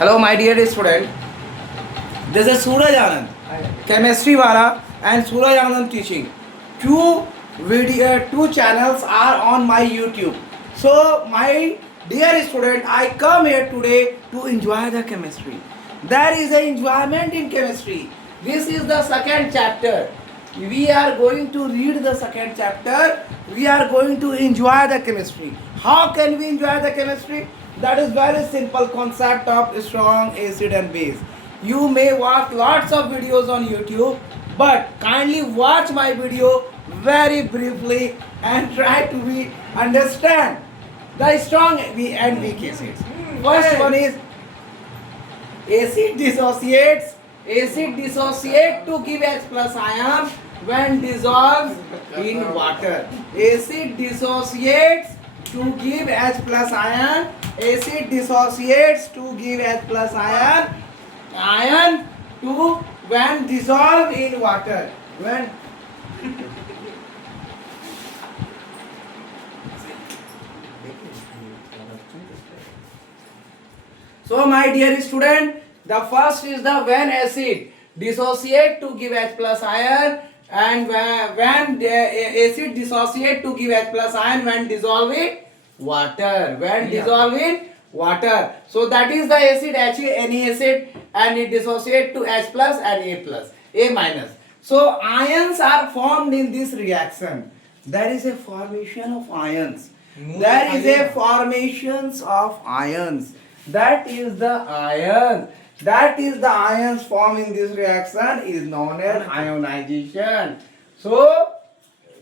Hello, my dear student. This is Suraj Anand, chemistry wala, and Suraj Anand teaching. Two channels are on my YouTube. So, my dear student, I come here today to enjoy the chemistry. There is an enjoyment in chemistry. This is the second chapter. We are going to read the second chapter. We are going to enjoy the chemistry. How can we enjoy the chemistry? That is very simple concept of strong acid and base. You may watch lots of videos on YouTube, but kindly watch my video very briefly and try to understand the strong and weak acids. First one is acid dissociates. Acid dissociate to give H plus ion when dissolved in water. Acid dissociates to give H plus ion. Acid dissociates to give H plus ion to when dissolved in water. When so my dear student, the first is the when acid dissociate to give H plus ion, and when the acid dissociate to give H plus ion when dissolved in water. When dissolved in water. So that is the acid any acid, and it dissociate to H plus and A plus, A minus. So ions are formed in this reaction. There is a formation of ions. There is a formations of ions. That is the ion. That is the ions formed in this reaction is known as ionization. So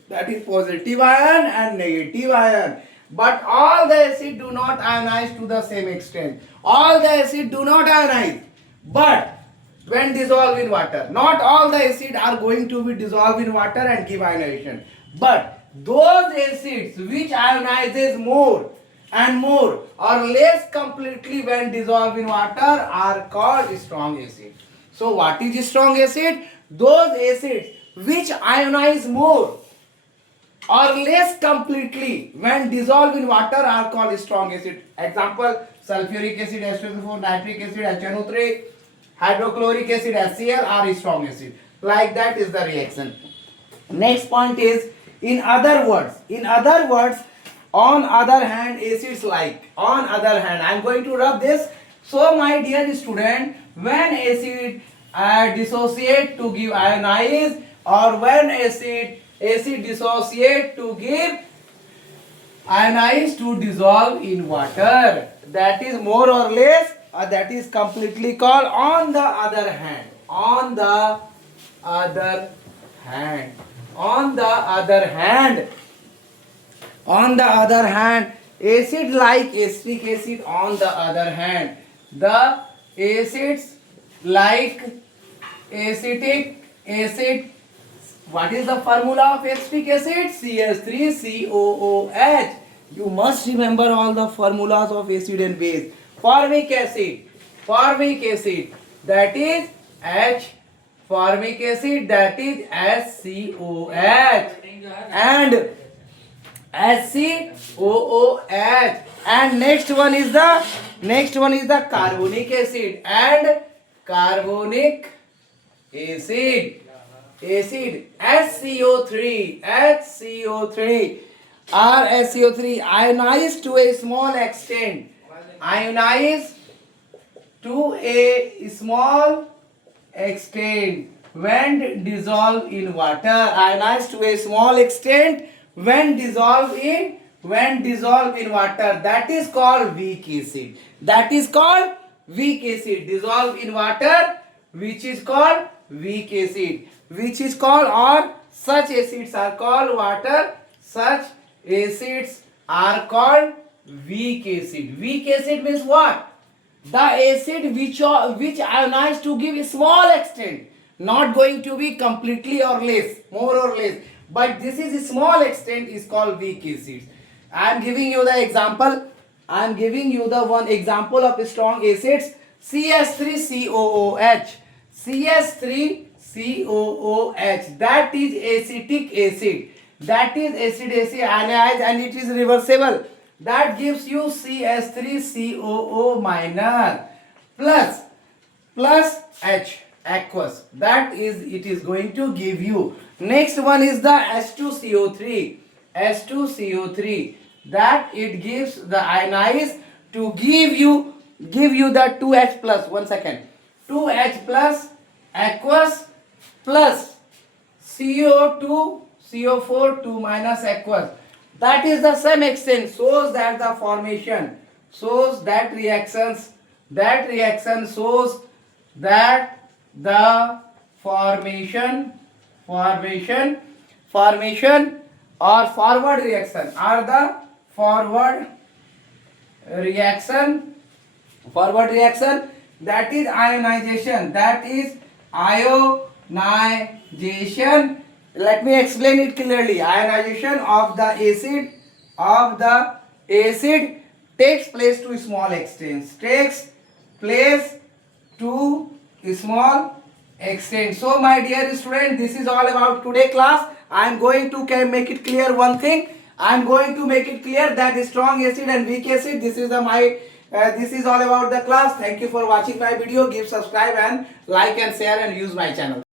that is positive ion and negative ion. But all the acid do not ionize to the same extent. All the acid do not ionize. But when dissolved in water, not all the acid are going to be dissolved in water and give ionization. But those acids which ionizes more and more or less completely when dissolved in water are called strong acid. So what is strong acid? Those acids which ionize more or less completely when dissolved in water are called strong acid. Example: sulfuric acid, H2SO4, nitric acid, HNO3, hydrochloric acid, HCl are strong acid. Like that is the reaction. Next point is in other words, on other hand, acids like, on other hand, I am going to rub this. So my dear student, when acid dissociate to give ionize, or when acid dissociate to give ionize to dissolve in water, that is more or less, that is completely called on the other hand. On the other hand. On the other hand. On the other hand, acid like acetic acid, on the other hand, the acids like acetic acid, what is the formula of acetic acid? CH3COOH. You must remember all the formulas of acid and base. Formic acid, that is H. Formic acid, that is SCOH. And SCOOH. And next one is the carbonic acid and carbonic acid SCO3 or SCO3 ionized to a small extent. Ionized to a small extent when dissolved in water. Ionized to a small extent when dissolved in water. That is called weak acid. That is called weak acid. Dissolved in water, which is called weak acid. Which is called, or such acids are called water. Such acids are called weak acid. Weak acid means what? The acid which ionize to give a small extent, not going to be completely or less, more or less, but this is a small extent, is called weak acids. I am giving you the example. I am giving you the one example of strong acids. CH3COOH. CH3COOH. That is acetic acid. That is acid ionized and it is reversible. That gives you CH3COO minus. plus H aqueous. That is, it is going to give you. Next one is the H2CO3. H2CO3, that it gives the ionize to give you the 2H plus. 1 second. 2H plus aqueous plus CO2 CO4 2 minus aqueous. That is the same extent, shows that the formation, shows that reaction shows that the formation or forward reaction, that is ionization, let me explain it clearly. Ionization of the acid takes place to small extents, so my dear student, this is all about today class. I am going to make it clear one thing. I am going to make it clear that strong acid and weak acid, this is all about the class. Thank you for watching my video. Give subscribe and like and share and use my channel.